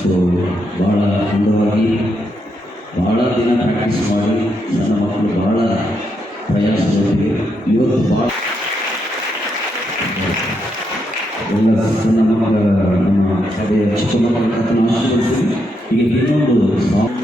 So ಭಾಳ ಅಂದವಾಗಿ ಭಾಳ ದಿನ ಪ್ರಾಕ್ಟೀಸ್ ಮಾಡಿ ನನ್ನ ಮಕ್ಕಳು ಭಾಳ ಪ್ರಯಾಸದೊಂದಿಗೆ ಇವತ್ತು ಭಾಳ ಎಲ್ಲ ಸಣ್ಣ ಮಕ್ಕಳ ನಮ್ಮ ಕಡೆಯ ಚಿಕ್ಕ ಮಕ್ಕಳ ಆಶೀರ್ವದಿಸಿ ಈಗ ಇನ್ನೊಂದು ಸಾಂಗ್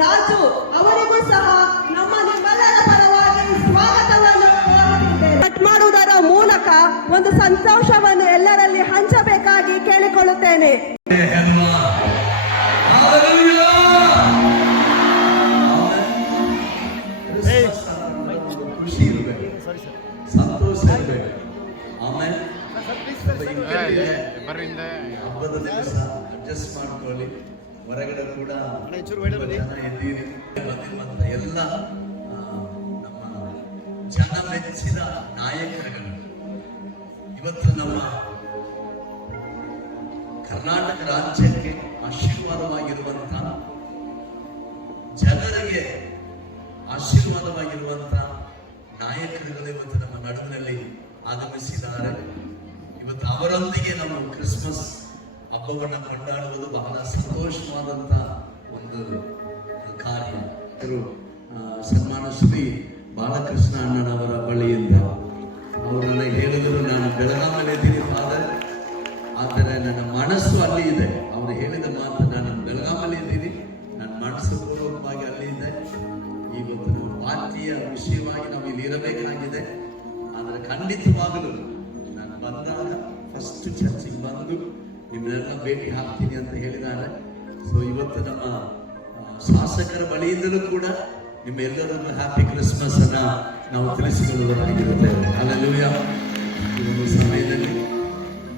ರಾಜು ಅವರಿಗೂ ಸಹ ನಮ್ಮ ನಿಮ್ಮೆಲ್ಲರ ಪರವಾಗಿ ಸ್ವಾಗತವನ್ನು ಕೋರುತ್ತಿದ್ದೇನೆ. ಕಟ್ ಮಾಡುವುದರ ಮೂಲಕ ಒಂದು ಸಂತೋಷವನ್ನು ಎಲ್ಲರಲ್ಲಿ ಹಂಚಬೇಕಾಗಿ ಕೇಳಿಕೊಳ್ಳುತ್ತೇನೆ. ಖುಷಿ ಇರಬೇಕು, ಸಂತೋಷ ಇರಬೇಕು. ಆಮೇಲೆ ಹಬ್ಬದ ದಿವಸ ಅಡ್ಜಸ್ಟ್ ಮಾಡ್ಕೊಳ್ಳಿ. ಹೊರಗಡೆ ಕೂಡ ಜನ ಎದ್ದೀರಿ. ಬಂದಿರುವಂತ ಎಲ್ಲ ನಮ್ಮ ಜನ ಮೆಚ್ಚಿದ ನಾಯಕರುಗಳು ಇವತ್ತು ನಮ್ಮ ಕರ್ನಾಟಕ ರಾಜ್ಯಕ್ಕೆ ಆಶೀರ್ವಾದವಾಗಿರುವಂತ, ಜನರಿಗೆ ಆಶೀರ್ವಾದವಾಗಿರುವಂತ ನಾಯಕರುಗಳು ಇವತ್ತು ನಮ್ಮ ನಡುವಿನಲ್ಲಿ ಆಗಮಿಸಿದ್ದಾರೆ. ಇವತ್ತು ಅವರೊಂದಿಗೆ ನಾವು ಕ್ರಿಸ್ಮಸ್ ಹಬ್ಬವನ್ನು ಕೊಂಡಾಡುವುದು ಬಹಳ ಸಂತೋಷವಾದಂತ ಒಂದು ಕಾರ್ಯ. ಸನ್ಮಾನ ಶ್ರೀ ಬಾಲಕೃಷ್ಣ ಅಣ್ಣನವರ ಬಳಿಯಿಂದ ಅವರನ್ನ ಹೇಳಿದರು, ನಾನು ಬೆಳಗಾವಿಯಲ್ಲಿದ್ದೀನಿ ಫಾದರ್, ಆದರೆ ನನ್ನ ಮನಸ್ಸು ಅಲ್ಲಿ ಇದೆ. ಅವರು ಹೇಳಿದ ಮಾತು, ನಾನು ಬೆಳಗಾವಿಯಲ್ಲಿ ಇದ್ದೀನಿ, ನನ್ನ ಮನಸ್ಸು ಪೂರ್ವಕವಾಗಿ ಅಲ್ಲಿ ಇದೆ. ಇವತ್ತು ನಮ್ಮ ಪಾರ್ಟಿಯ ವಿಷಯವಾಗಿ ನಾವು ಇಲ್ಲಿ ಇರಬೇಕಾಗಿದೆ. ಆದರೆ ಖಂಡಿತವಾಗಲು ನಾನು ಬಂದಾಗ ಫಸ್ಟ್ ಚರ್ಚಿಗೆ ಬಂದು ನಿಮ್ಮನ್ನೆಲ್ಲ ಭೇಟಿ ಹಾಕ್ತೀನಿ ಅಂತ ಹೇಳಿದ್ದಾರೆ. ಸೊ ಇವತ್ತು ನಮ್ಮ ಶಾಸಕರ ಬಳಿಯಿಂದಲೂ ಕೂಡ ನಿಮ್ಮೆಲ್ಲರನ್ನು ಹ್ಯಾಪಿ ಕ್ರಿಸ್ಮಸ್ ಅನ್ನ ನಾವು ತಿಳಿಸಿಕೊಳ್ಳುವುದಾಗಿರುತ್ತೇವೆ. ಹಲ್ಲೆಲೂಯಾ. ಈ ಒಂದು ಸಮಯದಲ್ಲಿ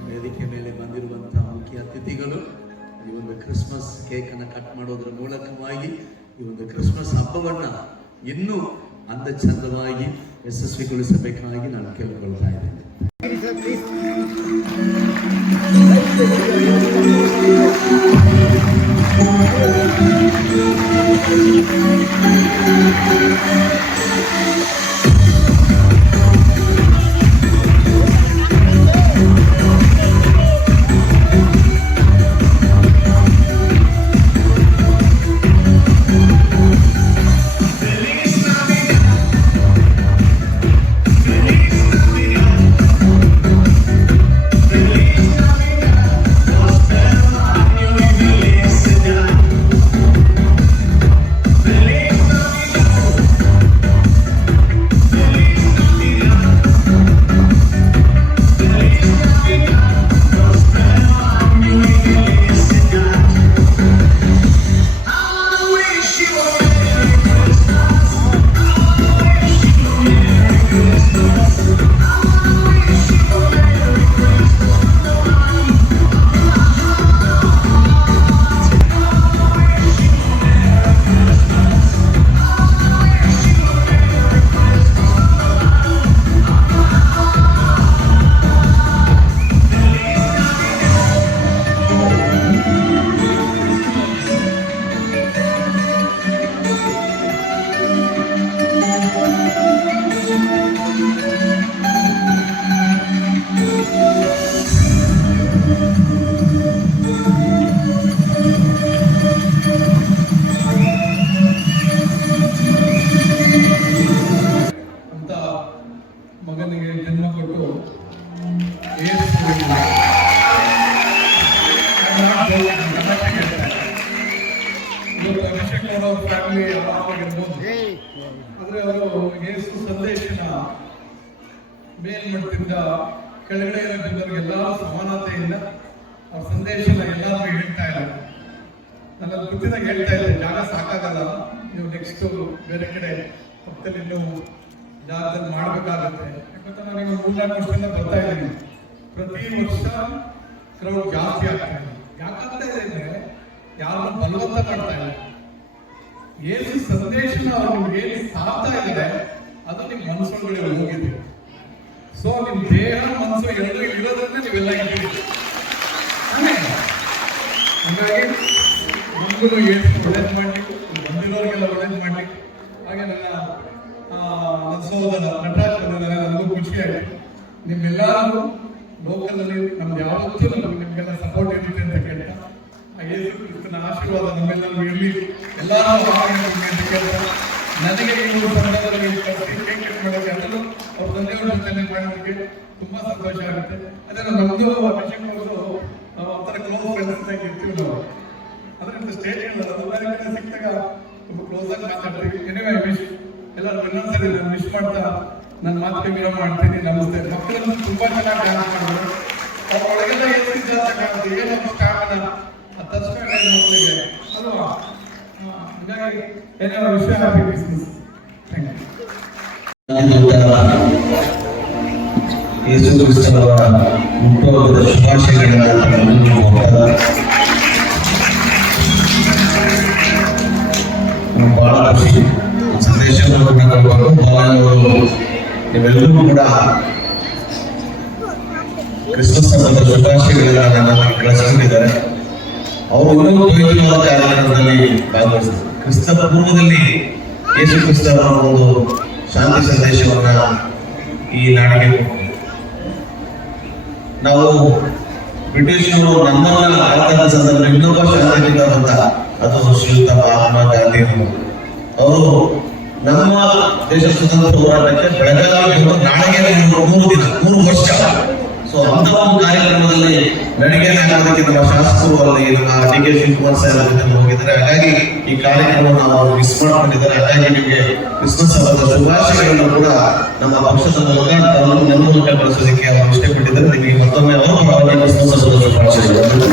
ವೇದಿಕೆ ಮೇಲೆ ಬಂದಿರುವಂತಹ ಮುಖ್ಯ ಅತಿಥಿಗಳು ಈ ಒಂದು ಕ್ರಿಸ್ಮಸ್ ಕೇಕ್ ಅನ್ನು ಕಟ್ ಮಾಡೋದ್ರ ಮೂಲಕವಾಗಿ ಈ ಒಂದು ಕ್ರಿಸ್ಮಸ್ ಹಬ್ಬವನ್ನ ಇನ್ನೂ ಅಂದ ಚಂದವಾಗಿ ಯಶಸ್ವಿಗೊಳಿಸಬೇಕಾಗಿ ನಾನು ಕೇಳಿಕೊಳ್ತಾ ಇದ್ದೇನೆ. ಮಗನಿಗೆ ಜನ್ಮ ಕೊಟ್ಟು ಫ್ಯಾಮಿಲಿ ಆಗಿರ್ಬೋದು. ಆದರೆ ಅವರು ಯೇಸು ಸಂದೇಶನ ಮೇಲ್ಮಟ್ಟದಿಂದ ಕೆಳಗಡೆ ಜನರಿಗೆಲ್ಲ ಸಮಾನತೆಯಿಂದ ಅವ್ರ ಸಂದೇಶನ ಎಲ್ಲರೂ ಹೇಳ್ತಾ ಇಲ್ಲ. ನನ್ನ ಗೊತ್ತಿದಾಗ ಹೇಳ್ತಾ ಇದ್ದೆ, ಜಾಗ ಸಾಕಾಗಲ್ಲ, ನೀವು ನೆಕ್ಸ್ಟ್ ಬೇರೆ ಕಡೆ ಪಕ್ಕದಲ್ಲಿ ಇನ್ನೂ ಜಾಗದಲ್ಲಿ ಮಾಡಬೇಕಾಗುತ್ತೆ. ಯಾಕಂದ್ರೆ ನನಗೆ 3-4 ವರ್ಷದಿಂದ ಬರ್ತಾ ಇದ್ದೀನಿ, ಪ್ರತಿ ವರ್ಷ ಕ್ರೌಡ್ ಜಾಸ್ತಿ ಆಗ್ತಾ ಇದೆ. ಯಾಕಾಗ್ತಾ ಇದೆ ಅಂದ್ರೆ ಯಾರನ್ನು ಬಲವಂತ ಮಾಡ್ತಾ ಇಲ್ಲ. ಏನು ಸಂದೇಶನ ಅವ್ರು ನಿಮ್ಗೆ ಏನು ಸಾಧ್ತಾ ಇದ್ದಾರೆ ಅದು ನಿಮ್ಮ ಮನಸ್ಸುಗಳಿಗೆ ಹೋಗಿದೆ. ಸೊ ನಿಮ್ ದೇಹ ಮನಸ್ಸು ಎರಡೂ ಇರೋದ್ರಿಂದ ನೀವೆಲ್ಲ ಇದ್ದೀರಿ. ಹಾಗಾಗಿ ನಮಗೂ ಒಳ್ಳೇದು ಮಾಡಲಿ, ಬಂದಿರೋರಿಗೆಲ್ಲ ಒಳ್ಳೇದು ಮಾಡಲಿ. ಹಾಗೆ ನನ್ನ ಸಹೋದರ ನಟರಾಜ್ ಬಂದಿದ್ದಾರೆ, ನನಗೂ ಖುಷಿಯಾಗಿ. ನಿಮ್ಮೆಲ್ಲರೂ ಲೋಕಲಲ್ಲಿ ನಮ್ದು ಯಾವತ್ತೂ ನಿಮ್ಗೆಲ್ಲ ಸಪೋರ್ಟ್ ಇರುತ್ತೆ ಅಂತ ಕೇಳ್ತಾ, ಆ ಯೇಸು ಕ್ರಿಸ್ತನ ಆಶೀರ್ವಾದ ನಮ್ಮೆಲ್ಲರೂ ಇರಲಿ, ಎಲ್ಲರೂ ಅಂತ ಕೇಳ್ತಾ, ನನಗೆ ಈ ಸಂದರ್ಭದಲ್ಲಿ ಕೇಕ್ ಕಟ್ ಮಾಡೋಕ್ಕೆ ಅದನ್ನು ಅವ್ರ ತಂದೆಯವ್ರ ಜೊತೆ ಮಾಡೋದಕ್ಕೆ ತುಂಬಾ ಸಂತೋಷ ಆಗುತ್ತೆ. ಅದೇ ನಮ್ದು ಅಭಿಷೇಕ್ ಅವರು ಒಂಥರ ಕ್ಲೋಸ್ ಫ್ರೆಂಡ್ಸ್ ಆಗಿ ಇರ್ತೀವಿ ನಾವು. ಅದರಿಂದ ಸ್ಟೇಜ್ ಬೇರೆ ಕಡೆ ಸಿಕ್ಕಾಗ ತುಂಬ ಕ್ಲೋಸ್ ಆಗಿ ಮಾತಾಡ್ತೀವಿ. ಎನಿವೆ ವಿಶ್ ಎಲ್ಲರೂ ಇನ್ನೊಂದ್ಸರಿ ನಾನು ವಿಶ್ ಮಾಡ್ತಾ ನನ್ನ ಮಾತಿಗೆ ವಿರಾಮ ಮಾಡ್ತೀನಿ. ನಮಸ್ತೆ. ಮಕ್ಕಳನ್ನು ತುಂಬಾ ಚೆನ್ನಾಗಿ ಡ್ಯಾನ್ಸ್ ಮಾಡಿದ್ರು. ಅವ್ರ ಒಳಗೆಲ್ಲ ಎಷ್ಟು ಕಾಣುತ್ತೆ, ಏನೋ ಸ್ಟಾಮಿನ ತಕ್ಷಣ ಮಕ್ಕಳಿಗೆ ಅಲ್ವಾ. ಹಾಗಾಗಿ ಏನೋ ವಿಷಯ happy Christmas. Thank you. Yesu ಕ್ರಿಸ್ತನವರ ಹುಟ್ಟುಹಬ್ಬದ ಶುಭಾಶಯಗಳನ್ನು ಬಹಳ ಖುಷಿ. ಸಂದೇಶವನ್ನು ನೀವೆಲ್ಲರೂ ಕೂಡ ಕ್ರಿಸ್ಮಸ್ ಹಬ್ಬದ ಶುಭಾಶಯಗಳನ್ನು ನಮಗೆ ಕಳಿಸ್ಕೊಂಡಿದ್ದಾರೆ. ಅವರು ಇನ್ನೂ ಪವಿತ್ರವಾದ ಕಾರ್ಯಕ್ರಮದಲ್ಲಿ ಭಾಗವಹಿಸಿದರು. ಕ್ರಿಸ್ತ ಪೂರ್ವದಲ್ಲಿ ಯೇಸು ಕ್ರಿಸ್ತನ ಒಂದು ಶಾಂತಿ ಸಂದೇಶವನ್ನ ಈ ನಾಡಿಗೆ ಕೊಟ್ಟರು. ನಾವು ಬ್ರಿಟಿಷರು ನಮ್ಮನ್ನ ಆಳ್ತಾ ಸಂದರ್ಭ ಇನ್ನೊಬ್ಬ ಶಾಂತಿ ಅಂತ ಅದು ಶ್ರೀಯುತ ಮಹಾತ್ಮ ಗಾಂಧಿ ಅವರು ನಮ್ಮ ದೇಶ ಸ್ವತಂತ್ರ ಹೋರಾಟಕ್ಕೆ ಬೆಳಗಾವಿ ನಾಳೆಗೆ 3 ವರ್ಷ. ಸೊ ಅಂತ ಒಂದು ಕಾರ್ಯಕ್ರಮದಲ್ಲಿ ನಡಿಗೆ ಆಗೋದಕ್ಕೆ ನಮ್ಮ ಶಾಸಕರು ಅಲ್ಲಿ ನಮ್ಮ DK ಶಿವಕುಮಾರ್ ಸಾಹೇಬ್ ಜೊತೆ ಹೋಗಿದ್ದಾರೆ. ಹಾಗಾಗಿ ಈ ಕಾರ್ಯಕ್ರಮವನ್ನು ಅವರು ಮಿಸ್ ಮಾಡ್ಕೊಂಡಿದ್ದಾರೆ. ಹಾಗಾಗಿ ನಿಮಗೆ ಕ್ರಿಸ್ಮಸ್ ಹಬ್ಬದ ಶುಭಾಶಯಗಳನ್ನು ಕೂಡ ನಮ್ಮ ಪಕ್ಷದ ಮೂಲಕ ನಮ್ಮ ಮೂಲಕ ಕಳಿಸೋದಕ್ಕೆ ಅವರು ಇಷ್ಟಪಟ್ಟಿದ್ದಾರೆ. ನಿಮಗೆ ಮತ್ತೊಮ್ಮೆ ಅವರು ಕ್ರಿಸ್ಮಸ್ ಹಬ್ಬದ ಶುಭಾಶಯಗಳನ್ನು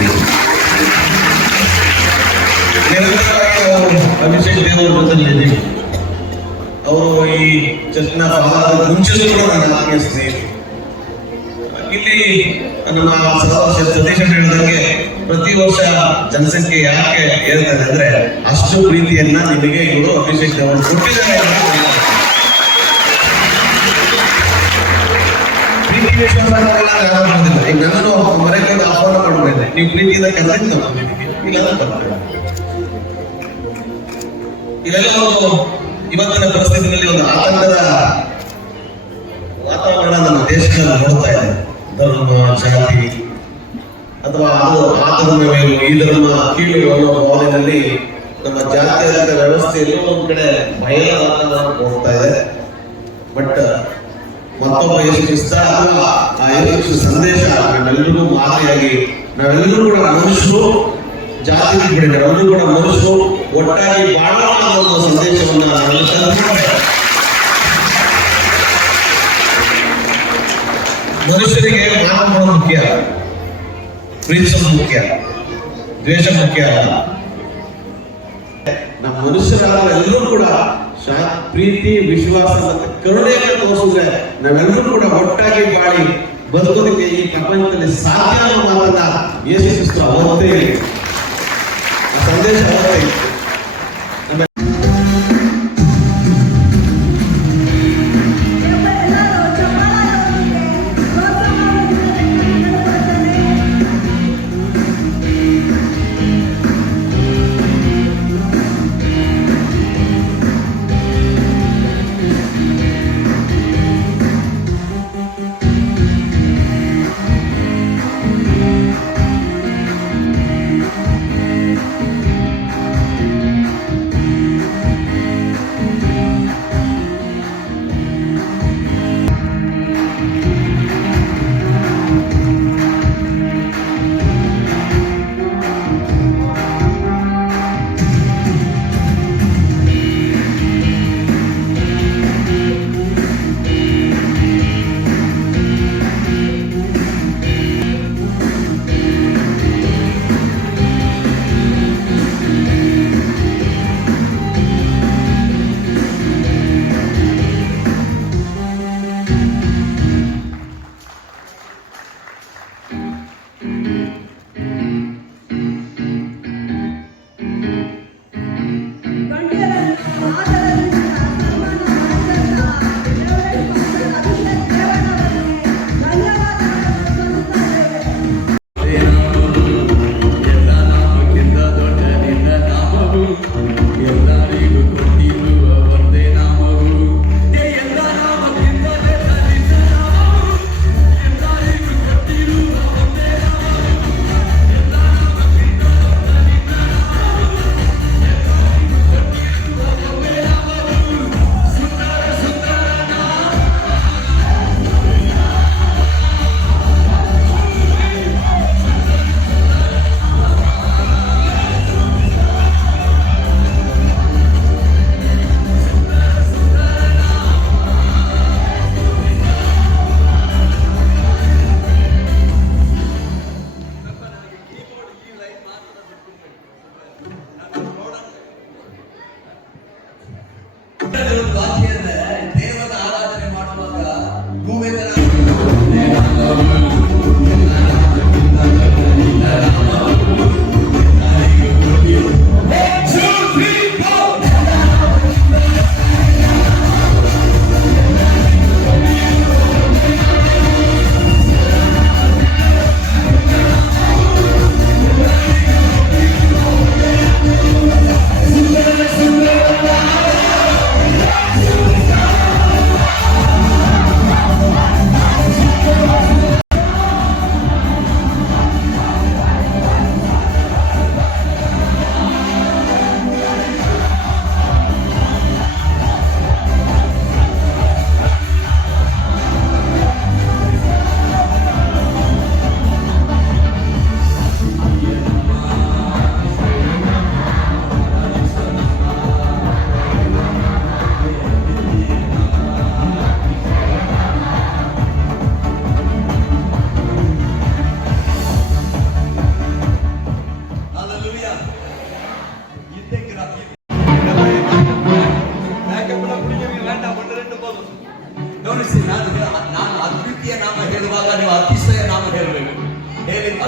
ಅಭಿಷೇಕ್ ದೇವರ ಜೊತೆ ಅವರು ಈ ಚರ್ಚಿನ ಮುಂಚೆ ಕೂಡ ನನ್ನ ಆತ್ಮೀಯ ಸ್ನೇಹಿತರು. ಇಲ್ಲಿ ನಮ್ಮ ಸತೀಶ್ ಹೇಳಿದಂಗೆ ಪ್ರತಿ ವರ್ಷ ಜನಸಂಖ್ಯೆ ಯಾಕೆ ಹೇಳ್ತಾರೆ ಅಂದ್ರೆ ಅಷ್ಟು ಪ್ರೀತಿಯನ್ನ ನಿಮಗೆ ಇವರು ಅಭಿಷೇಕ್ ಅವರು ಕೊಟ್ಟಿದ್ದಾರೆ. ಪ್ರೀತಿ ಈಗ ನನ್ನನ್ನು ಮರೆಕೊಂಡು ಆಹ್ವಾನ ಮಾಡ್ಬೇನೆ, ನೀವು ಪ್ರೀತಿಯಿಂದ ಕರೆದಿದ್ದು ಇವೆಲ್ಲ ಒಂದು ಇವತ್ತಿನ ಪರಿಸ್ಥಿತಿಯಲ್ಲಿ ಒಂದು ಆತಂಕದ ವಾತಾವರಣ ನಮ್ಮ ದೇಶದಲ್ಲಿ ನೋಡ್ತಾ ಇದೆ. ಧರ್ಮ ಜಾತಿ ಅಥವಾ ಅದು ಆ ಧರ್ಮವೇನು ಈ ಧರ್ಮ ಕೀಳು ಅನ್ನೋ ಭಾವನೆಯಲ್ಲಿ ನಮ್ಮ ಜಾತ್ಯತೀತ ವ್ಯವಸ್ಥೆಯಲ್ಲಿ ಒಂದ್ ಕಡೆ ಭಯದ ವಾತಾವರಣ ಹೋಗ್ತಾ ಇದೆ. ಬಟ್ ಮತ್ತೊಬ್ಬ ಯೇಸು ಕ್ರಿಸ್ತ ಅಥವಾ ಆ ಯೇಸು ಕ್ರಿಸ್ತ ಸಂದೇಶ ನಾವೆಲ್ಲರಿಗೂ ಮಾದರಿಯಾಗಿ ನಾವೆಲ್ಲರೂ ಕೂಡ ಮನುಷ್ಯರು, ಜಾತಿ ಬಿಡಿ ನಾವೆಲ್ಲರೂ ಕೂಡ ಮನುಷ್ಯರು ಒಟ್ಟಾಗಿ ಬಾಳೋಣ ಅನ್ನೋ ಸಂದೇಶವನ್ನ ಮನುಷ್ಯರಿಗೆ ಮಾನವ ಮುಖ್ಯ, ಪ್ರೀತಿಸೋದು ಮುಖ್ಯ, ದ್ವೇಷ ಮುಖ್ಯ ಅಲ್ಲ. ನಮ್ಮ ಮನುಷ್ಯರಾದ ಎಲ್ಲರೂ ಕೂಡ ಪ್ರೀತಿ, ವಿಶ್ವಾಸ ಮತ್ತು ಕರುಣೆಯನ್ನು ತೋರಿಸಿದ್ರೆ ನಾವೆಲ್ಲರೂ ಕೂಡ ಒಟ್ಟಾಗಿ ಬಾಳಿ ಬದುಕೋದಕ್ಕೆ ಈ ಪ್ರಪಂಚದಲ್ಲಿ ಸಾಧ್ಯ ಅನ್ನೋ ಮಾತನ್ನ ಯೇಸು ಕ್ರಿಸ್ತ ಅವತ್ತೇ ಆ ಸಂದೇಶ ಅವತ್ತೇ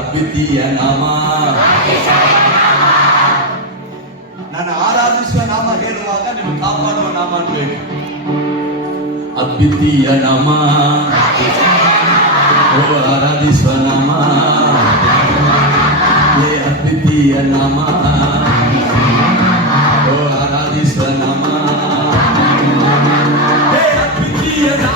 ಅದ್ವಿತೀಯ ನಾಮ. ನಾನು ಆರಾಧಿಸುವ ನಾಮ ಹೇಳುವಾಗ ನೀವು ಕಾಪಾಡುವ ನಾಮ ಅನ್ಬೇಕು. ಅದ್ವಿತೀಯ ನಾಮ, ಓ ಆರಾಧಿಸುವ ನಾಮ, ಏ ಅದ್ವಿತೀಯ ನಾಮ, ಓ ಆರಾಧಿಸುವ ನಾಮ, ಏ ಅದ್ವಿತೀಯ ನಾಮ.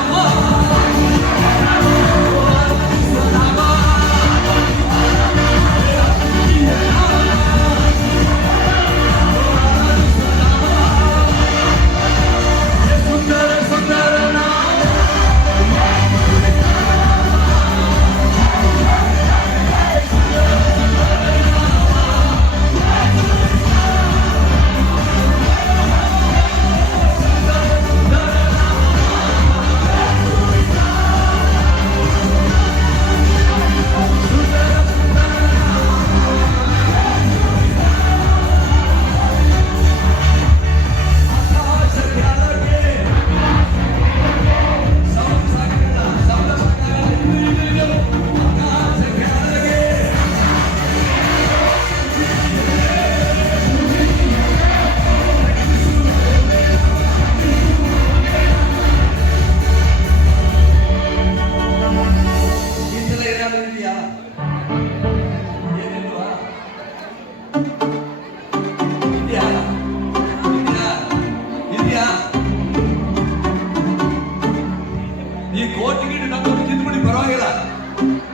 ಈ ಕೋರ್ಟ್ ಗಿಡ ನಮ್ಗೆ ತಿಂದ್ಬಿಡಿ ಪರವಾಗಿಲ್ಲ.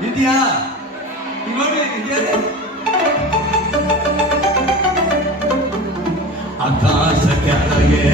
ಇದೆಯಾ ನೋಡಿ, ಆಕಾಶ ಕೆಳಗೆ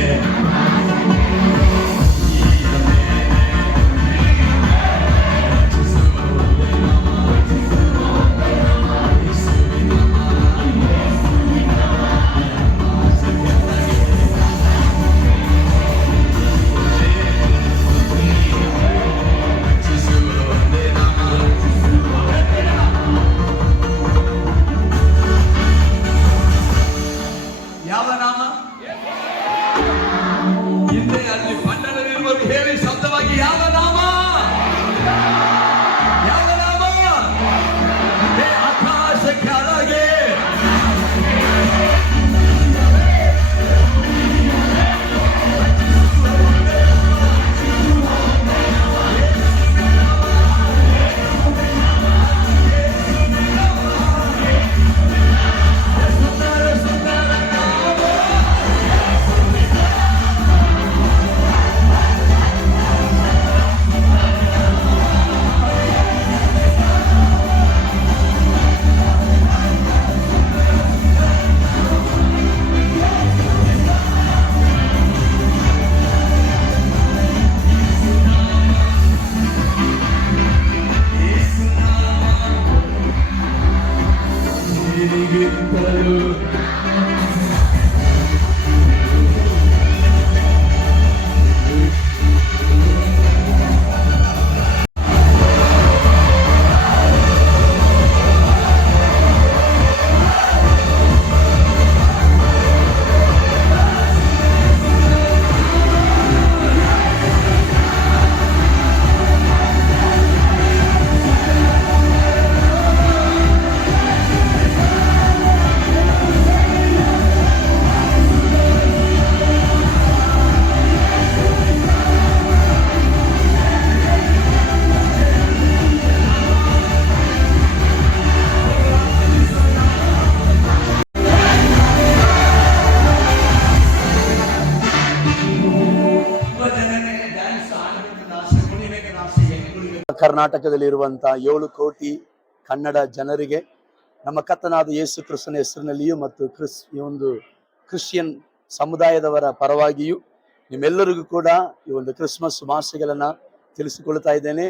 ಯಾವ ನಾಮ? ಹಿಂದೆ ಅಲ್ಲಿ ಪಟ್ಟಣದಲ್ಲಿರುವವರು ಹೇಳಿ ಶಬ್ದವಾಗಿ, ಯಾವ ನಾಮ? ಯಾವ ನಾಮ? ಹೇ ಆಕಾಶ ಕೆಳಗೆ ಕರ್ನಾಟಕದಲ್ಲಿರುವಂತಹ 7 ಕೋಟಿ ಕನ್ನಡ ಜನರಿಗೆ ನಮ್ಮ ಕರ್ತನಾದ ಯೇಸು ಕ್ರಿಸ್ತನ ಹೆಸರಿನಲ್ಲಿಯೂ ಮತ್ತು ಈ ಒಂದು ಕ್ರಿಶ್ಚಿಯನ್ ಸಮುದಾಯದವರ ಪರವಾಗಿಯೂ ನಿಮ್ಮೆಲ್ಲರಿಗೂ ಕೂಡ ಈ ಒಂದು ಕ್ರಿಸ್ಮಸ್ ಶುಭಾಶಯಗಳನ್ನ ತಿಳಿಸಿಕೊಳ್ತಾ ಇದ್ದೇನೆ.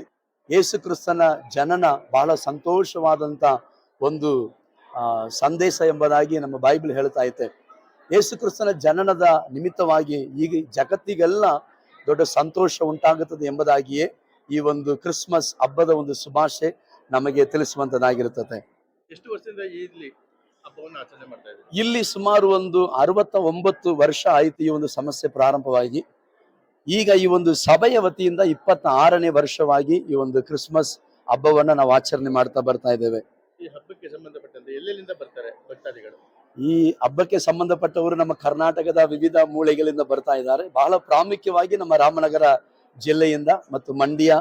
ಯೇಸು ಕ್ರಿಸ್ತನ ಜನನ ಬಹಳ ಸಂತೋಷವಾದಂಥ ಒಂದು ಸಂದೇಶ ಎಂಬುದಾಗಿ ನಮ್ಮ ಬೈಬಲ್ ಹೇಳ್ತಾ ಐತೆ. ಯೇಸು ಕ್ರಿಸ್ತನ ಜನನದ ನಿಮಿತ್ತವಾಗಿ ಈಗ ಜಗತ್ತಿಗೆಲ್ಲ ದೊಡ್ಡ ಸಂತೋಷ ಉಂಟಾಗುತ್ತದೆ ಎಂಬುದಾಗಿಯೇ ಈ ಒಂದು ಕ್ರಿಸ್ಮಸ್ ಹಬ್ಬದ ಒಂದು ಶುಭಾಶಯ ನಮಗೆ ತಿಳಿಸುವಂತದ್ದಾಗಿರುತ್ತದೆ. ಎಷ್ಟು ವರ್ಷದಿಂದ ಇಲ್ಲಿ ಹಬ್ಬವನ್ನು ಆಚರಣೆ ಮಾಡ್ತಾ ಇದ್ದೀವಿ? ಇಲ್ಲಿ ಸುಮಾರು ಒಂದು 69 ವರ್ಷ ಆಯ್ತು ಈ ಒಂದು ಸಮಸ್ಯೆ ಪ್ರಾರಂಭವಾಗಿ. ಈಗ ಈ ಒಂದು ಸಭೆಯ ವತಿಯಿಂದ 26ನೇ ವರ್ಷವಾಗಿ ಈ ಒಂದು ಕ್ರಿಸ್ಮಸ್ ಹಬ್ಬವನ್ನ ನಾವು ಆಚರಣೆ ಮಾಡ್ತಾ ಬರ್ತಾ ಇದ್ದೇವೆ. ಈ ಹಬ್ಬಕ್ಕೆ ಸಂಬಂಧಪಟ್ಟಂತೆ ಎಲ್ಲೆಲ್ಲಿಂದ ಬರ್ತಾರೆ ಭಕ್ತಾದಿಗಳು? ಈ ಹಬ್ಬಕ್ಕೆ ಸಂಬಂಧಪಟ್ಟವರು ನಮ್ಮ ಕರ್ನಾಟಕದ ವಿವಿಧ ಮೂಲೆಗಳಿಂದ ಬರ್ತಾ ಇದ್ದಾರೆ. ಬಹಳ ಪ್ರಾಮುಖ್ಯವಾಗಿ ನಮ್ಮ ರಾಮನಗರ ಜಿಲ್ಲೆಯಿಂದ ಮತ್ತು ಮಂಡ್ಯ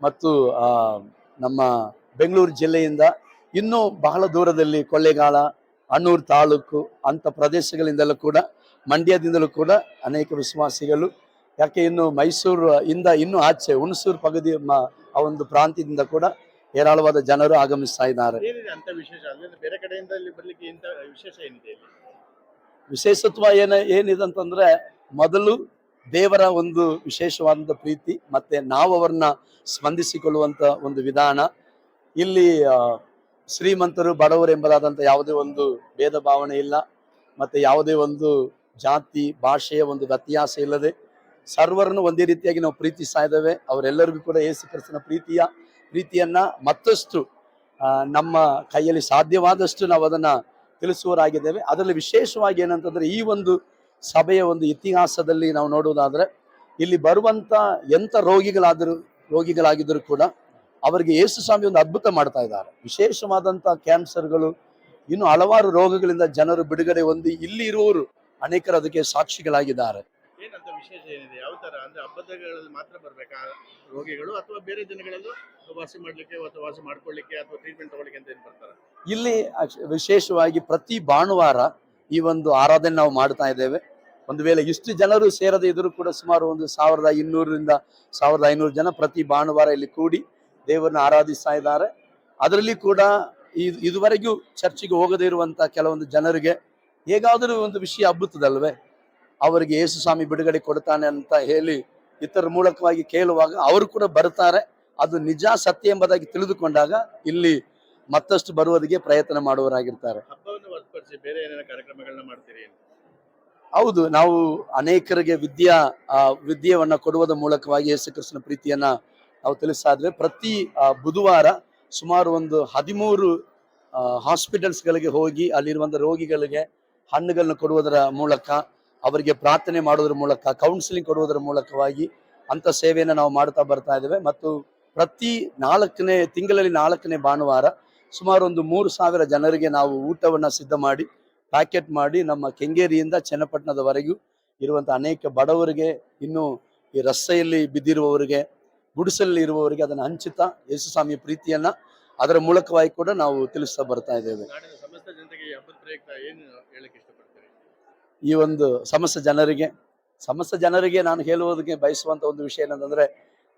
ಮತ್ತು ನಮ್ಮ ಬೆಂಗಳೂರು ಜಿಲ್ಲೆಯಿಂದ, ಇನ್ನೂ ಬಹಳ ದೂರದಲ್ಲಿ ಕೊಳ್ಳೇಗಾಲ, ಅಣ್ಣೂರು ತಾಲೂಕು ಅಂತ ಪ್ರದೇಶಗಳಿಂದಲೂ ಕೂಡ, ಮಂಡ್ಯದಿಂದಲೂ ಕೂಡ ಅನೇಕ ವಿಶ್ವಾಸಿಗಳು, ಯಾಕೆ ಇನ್ನು ಮೈಸೂರು ಇಂದ ಇನ್ನೂ ಆಚೆ ಹುಣಸೂರು ಪಗದಿ ಆ ಒಂದು ಪ್ರಾಂತ್ಯದಿಂದ ಕೂಡ ಹೇರಳವಾದ ಜನರು ಆಗಮಿಸ್ತಾ ಇದ್ದಾರೆ. ಏನಿದೆ ಅಂತ ವಿಶೇಷ ಅಂದ್ರೆ ಬೇರೆ ಕಡೆಯಿಂದ ಇಲ್ಲಿ ಬರ್ಲಿಕ್ಕೆ ಇಂತ ವಿಶೇಷ ಏನಿದೆ ಇಲ್ಲಿ? ವಿಶೇಷತ್ವ ಏನಿದೆ ಅಂತಂದ್ರೆ, ಮೊದಲು ದೇವರ ಒಂದು ವಿಶೇಷವಾದಂಥ ಪ್ರೀತಿ, ಮತ್ತೆ ನಾವು ಅವರನ್ನ ಸ್ಪಂದಿಸಿಕೊಳ್ಳುವಂತ ಒಂದು ವಿಧಾನ. ಇಲ್ಲಿ ಶ್ರೀಮಂತರು ಬಡವರು ಎಂಬುದಾದಂಥ ಯಾವುದೇ ಒಂದು ಭೇದ ಭಾವನೆ ಇಲ್ಲ, ಮತ್ತೆ ಯಾವುದೇ ಒಂದು ಜಾತಿ ಭಾಷೆಯ ಒಂದು ವ್ಯತ್ಯಾಸ ಇಲ್ಲದೆ ಸರ್ವರನ್ನು ಒಂದೇ ರೀತಿಯಾಗಿ ನಾವು ಪ್ರೀತಿಸ್ತಾ ಇದ್ದೇವೆ. ಅವರೆಲ್ಲರಿಗೂ ಕೂಡ ಯೇಸು ಕ್ರಿಸ್ತನ ಪ್ರೀತಿಯನ್ನ ಮತ್ತಷ್ಟು ನಮ್ಮ ಕೈಯಲ್ಲಿ ಸಾಧ್ಯವಾದಷ್ಟು ನಾವು ಅದನ್ನ ತಿಳಿಸುವರಾಗಿದ್ದೇವೆ. ಅದರಲ್ಲಿ ವಿಶೇಷವಾಗಿ ಏನಂತಂದ್ರೆ, ಈ ಒಂದು ಸಭೆಯ ಒಂದು ಇತಿಹಾಸದಲ್ಲಿ ನಾವು ನೋಡುವುದಾದ್ರೆ, ಇಲ್ಲಿ ಬರುವಂತ ಎಂಥ ರೋಗಿಗಳಾಗಿದ್ದರೂ ಕೂಡ ಅವರಿಗೆ ಯೇಸು ಸ್ವಾಮಿ ಒಂದು ಅದ್ಭುತ ಮಾಡ್ತಾ ಇದ್ದಾರೆ. ವಿಶೇಷವಾದಂತ ಕ್ಯಾನ್ಸರ್ಗಳು, ಇನ್ನು ಹಲವಾರು ರೋಗಗಳಿಂದ ಜನರು ಬಿಡುಗಡೆ ಹೊಂದಿ ಇಲ್ಲಿ ಇರುವವರು ಅನೇಕರು ಅದಕ್ಕೆ ಸಾಕ್ಷಿಗಳಾಗಿದ್ದಾರೆ. ಏನಂತ ವಿಶೇಷ ಏನಿದೆ? ಯಾವ ತರ ಅಂದ್ರೆ ಹಬ್ಬಗಳಲ್ಲಿ ಮಾತ್ರ ಬರ್ಬೇಕಾ ರೋಗಿಗಳು, ಅಥವಾ ಬೇರೆ ದಿನಗಳಲ್ಲೂ ವಾಸಿ ಮಾಡ್ಲಿಕ್ಕೆ ಅಥವಾ ವಾಸಿ ಮಾಡ್ಕೊಳ್ಳಿಕ್ಕೆ ಅಥವಾ ಟ್ರೀಟ್ಮೆಂಟ್ ತಗೊಳ್ಳಿಕ್ಕೆ ಅಂತ ಏನ್ ಬರ್ತಾರೆ? ಇಲ್ಲಿ ವಿಶೇಷವಾಗಿ ಪ್ರತಿ ಭಾನುವಾರ ಈ ಒಂದು ಆರಾಧನೆ ನಾವು ಮಾಡ್ತಾ ಇದ್ದೇವೆ. ಒಂದು ವೇಳೆ ಇಷ್ಟು ಜನರು ಸೇರದೇ ಇದ್ರೂ ಕೂಡ ಸುಮಾರು ಒಂದು 1200ರಿಂದ 1500 ಜನ ಪ್ರತಿ ಭಾನುವಾರ ಇಲ್ಲಿ ಕೂಡಿ ದೇವರನ್ನ ಆರಾಧಿಸ್ತಾ ಇದ್ದಾರೆ. ಅದರಲ್ಲಿ ಕೂಡ ಇದುವರೆಗೂ ಚರ್ಚಿಗೆ ಹೋಗದೇ ಇರುವಂತ ಕೆಲವೊಂದು ಜನರಿಗೆ ಹೇಗಾದರೂ ಒಂದು ವಿಷಯ ಹಬ್ಬುತ್ತದಲ್ವೇ, ಅವರಿಗೆ ಯೇಸು ಸ್ವಾಮಿ ಬಿಡುಗಡೆ ಕೊಡ್ತಾನೆ ಅಂತ ಹೇಳಿ ಇತರ ಮೂಲಕವಾಗಿ ಕೇಳುವಾಗ ಅವರು ಕೂಡ ಬರ್ತಾರೆ. ಅದು ನಿಜ ಸತ್ಯ ಎಂಬುದಾಗಿ ತಿಳಿದುಕೊಂಡಾಗ ಇಲ್ಲಿ ಮತ್ತಷ್ಟು ಬರುವುದಕ್ಕೆ ಪ್ರಯತ್ನ ಮಾಡುವವರಾಗಿರ್ತಾರೆ. ಹಬ್ಬವನ್ನು ಹೊರತುಪಡಿಸಿ ಬೇರೆ ಏನೇನು ಕಾರ್ಯಕ್ರಮಗಳನ್ನ ಮಾಡ್ತೀರಿ? ಹೌದು, ನಾವು ಅನೇಕರಿಗೆ ವಿದ್ಯೆಯನ್ನ ಕೊಡುವುದರ ಮೂಲಕವಾಗಿ ಯೇಸು ಕ್ರಿಸ್ತನ ಪ್ರೀತಿಯನ್ನ ನಾವು ತಿಳಿಸ್ತಾ ಇದ್ವಿ. ಪ್ರತಿ ಬುಧವಾರ ಸುಮಾರು ಒಂದು 13 ಹಾಸ್ಪಿಟಲ್ಸ್ಗಳಿಗೆ ಹೋಗಿ ಅಲ್ಲಿರುವಂತ ರೋಗಿಗಳಿಗೆ ಹಣ್ಣುಗಳನ್ನ ಕೊಡುವುದರ ಮೂಲಕ, ಅವರಿಗೆ ಪ್ರಾರ್ಥನೆ ಮಾಡೋದ್ರ ಮೂಲಕ, ಕೌನ್ಸಿಲಿಂಗ್ ಕೊಡುವುದರ ಮೂಲಕವಾಗಿ ಅಂತ ಸೇವೆಯನ್ನು ನಾವು ಮಾಡ್ತಾ ಬರ್ತಾ ಇದ್ದೇವೆ. ಮತ್ತು ಪ್ರತಿ ತಿಂಗಳಲ್ಲಿ 4ನೇ ಭಾನುವಾರ ಸುಮಾರು ಒಂದು 3000 ಜನರಿಗೆ ನಾವು ಊಟವನ್ನ ಸಿದ್ಧ ಮಾಡಿ ಪ್ಯಾಕೆಟ್ ಮಾಡಿ ನಮ್ಮ ಕೆಂಗೇರಿಯಿಂದ ಚನ್ನಪಟ್ಟಣದವರೆಗೂ ಇರುವಂತಹ ಅನೇಕ ಬಡವರಿಗೆ, ಇನ್ನು ಈ ರಸ್ತೆಯಲ್ಲಿ ಬಿದ್ದಿರುವವರಿಗೆ, ಗುಡಿಸಲಲ್ಲಿ ಇರುವವರಿಗೆ ಅದನ್ನು ಹಂಚುತ್ತಾ ಯೇಸು ಸ್ವಾಮಿಯ ಪ್ರೀತಿಯನ್ನ ಅದರ ಮೂಲಕವಾಗಿ ಕೂಡ ನಾವು ತಿಳಿಸ್ತಾ ಬರ್ತಾ ಇದ್ದೇವೆ. ನಾಡಿನ ಸಮಸ್ತ ಜನತೆಗೆ ಈ ಹಬ್ಬದ ಪ್ರಯುಕ್ತ ಏನು ಹೇಳಕ್ಕೆ ಇಷ್ಟಪಡ್ತೀರಿ? ಈ ಒಂದು ಸಮಸ್ತ ಜನರಿಗೆ ನಾನು ಹೇಳುವುದಕ್ಕೆ ಬಯಸುವಂತ ಒಂದು ವಿಷಯ ಏನಂತಂದ್ರೆ,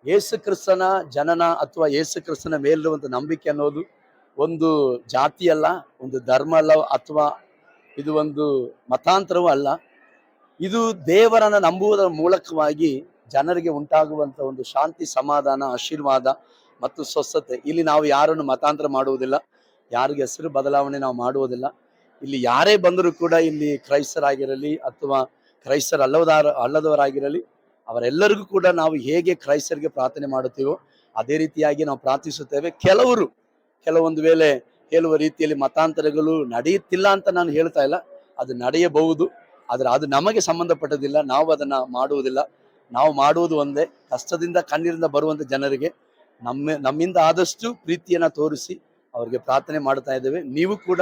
ಯೇಸು ಕ್ರಿಸ್ತನ ಜನನ ಅಥವಾ ಯೇಸು ಕ್ರಿಸ್ತನ ಮೇಲಿರುವಂತ ನಂಬಿಕೆ ಅನ್ನೋದು ಒಂದು ಜಾತಿ ಅಲ್ಲ, ಒಂದು ಧರ್ಮ ಅಲ್ಲ, ಅಥವಾ ಇದು ಒಂದು ಮತಾಂತರವೂ ಅಲ್ಲ. ಇದು ದೇವರನ್ನ ನಂಬುವುದರ ಮೂಲಕವಾಗಿ ಜನರಿಗೆ ಉಂಟಾಗುವಂತ ಒಂದು ಶಾಂತಿ, ಸಮಾಧಾನ, ಆಶೀರ್ವಾದ ಮತ್ತು ಸ್ವಸ್ಥತೆ. ಇಲ್ಲಿ ನಾವು ಯಾರನ್ನು ಮತಾಂತರ ಮಾಡುವುದಿಲ್ಲ, ಯಾರಿಗೆ ಹೆಸರು ಬದಲಾವಣೆ ನಾವು ಮಾಡುವುದಿಲ್ಲ. ಇಲ್ಲಿ ಯಾರೇ ಬಂದರೂ ಕೂಡ ಇಲ್ಲಿ ಕ್ರೈಸ್ತರಾಗಿರಲಿ ಅಥವಾ ಅಲ್ಲದವರಾಗಿರಲಿ, ಅವರೆಲ್ಲರಿಗೂ ಕೂಡ ನಾವು ಹೇಗೆ ಕ್ರೈಸ್ತರಿಗೆ ಪ್ರಾರ್ಥನೆ ಮಾಡುತ್ತೀವೋ ಅದೇ ರೀತಿಯಾಗಿ ನಾವು ಪ್ರಾರ್ಥಿಸುತ್ತೇವೆ. ಕೆಲವೊಂದು ವೇಳೆ ಹೇಳುವ ರೀತಿಯಲ್ಲಿ ಮತಾಂತರಗಳು ನಡೆಯುತ್ತಿಲ್ಲ ಅಂತ ನಾನು ಹೇಳ್ತಾ ಇಲ್ಲ, ಅದು ನಡೆಯಬಹುದು, ಆದರೆ ಅದು ನಮಗೆ ಸಂಬಂಧಪಟ್ಟದಿಲ್ಲ, ನಾವು ಅದನ್ನ ಮಾಡುವುದಿಲ್ಲ. ನಾವು ಮಾಡುವುದು ಒಂದೇ, ಕಷ್ಟದಿಂದ ಕಣ್ಣೀರಿಂದ ಬರುವಂತ ಜನರಿಗೆ ನಮ್ಮಿಂದ ಆದಷ್ಟು ಪ್ರೀತಿಯನ್ನ ತೋರಿಸಿ ಅವರಿಗೆ ಪ್ರಾರ್ಥನೆ ಮಾಡ್ತಾ ಇದ್ದೇವೆ. ನೀವು ಕೂಡ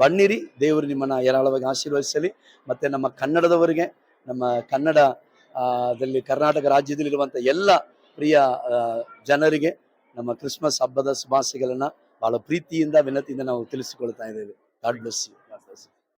ಬನ್ನಿರಿ, ದೇವರು ನಿಮ್ಮನ್ನ ಹೇರಳವಾಗಿ ಆಶೀರ್ವದಿಸಲಿ. ಮತ್ತೆ ನಮ್ಮ ಕನ್ನಡದವರಿಗೆ, ನಮ್ಮ ಕನ್ನಡದಲ್ಲಿ ಕರ್ನಾಟಕ ರಾಜ್ಯದಲ್ಲಿರುವಂಥ ಎಲ್ಲ ಪ್ರಿಯ ಜನರಿಗೆ ನಮ್ಮ ಕ್ರಿಸ್ಮಸ್ ಹಬ್ಬದ ಶುಭಾಶಯಗಳನ್ನ ಬಹಳ ಪ್ರೀತಿಯಿಂದ ವಿನತಿಯಿಂದ ನಾವು ತಿಳಿಸಿಕೊಳ್ತಾ ಇದ್ದೇವೆ. God bless you.